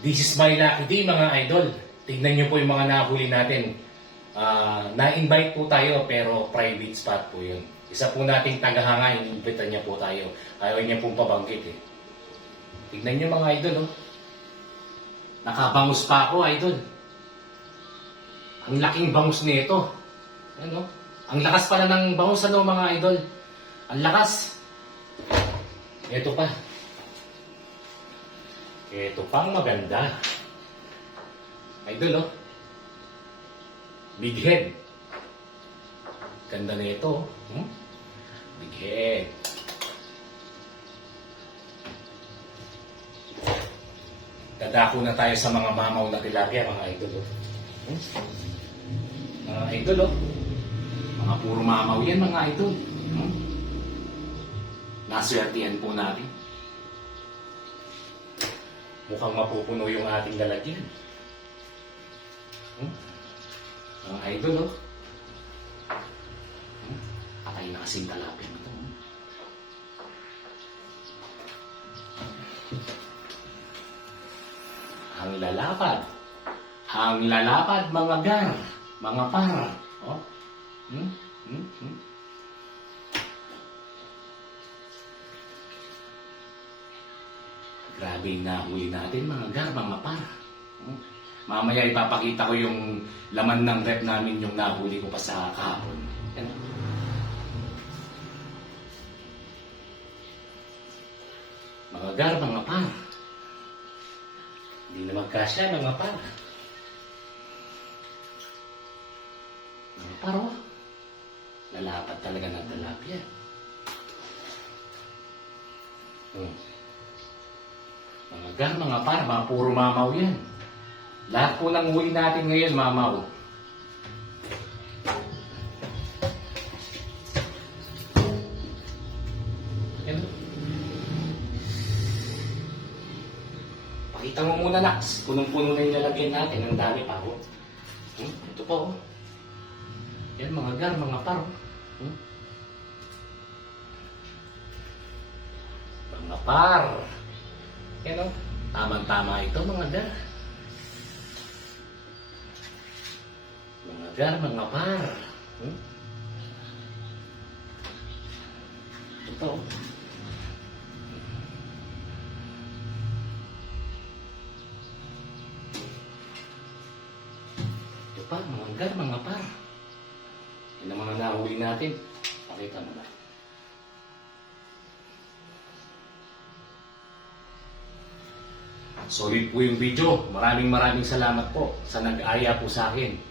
This is my lucky day mga idol. Tignan nyo po yung mga nahuli natin. Ah, na-invite po tayo pero private spot po yun. Isa po nating tagahanga, inimbitan niya po tayo. Ayaw niya pong pabanggit eh. Tignan nyo mga idol oh. Nakabangus pa ako idol. Ang laking bangus nito. Ano? Ang lakas pala ng bangus ano mga idol. Ang lakas. Ito pa. Ito pang maganda. Idol, oh. Big head. Ganda na ito. oh. Hmm? Big head. Dadako na tayo sa mga mamaw na tilapia, mga idol. Oh. Hmm? Mga idol, oh. Mga puro mamaw yan, mga idol. Hmm? Naswertihan po natin. Mukhang mapupuno yung ating lalagyan. Hmm? Mga idol, oh. Hmm? Patay na kasing talapia nito. hmm? Ang lalapad. Ang lalapad, mga gar. Mga par. Oh. Hmm? Hmm? Hmm? Grabe yung nahuli natin, mga gar, mga par. Hmm? Mamaya ipapakita ko yung laman ng rep namin yung nahuli ko pa sa kahapon. Mga gar, mga par. Hindi na magkasya, mga par. Mga par, oh. Lalapat talaga ng talapia. Hmm. Gar, mga par, mga puro mamaw yan. Lahat po ng huli natin ngayon, mamaw. Pakita mo muna, Nax. Punong-puno na yung lalagyan natin. Ang dami pa, oh. Hmm? Ito pa, oh. Yan, mga gar, mga par, oh. Hmm? Mga par. Yan, oh. Tamang-tama ito, mga gar. Mga gar, mga par. Hmm? Ito. Ito pa, mga gar, mga par. Yan ang mga nahuli natin. Pakita mo na. Solid po yung video. Maraming maraming salamat po sa nag-aya po sa akin.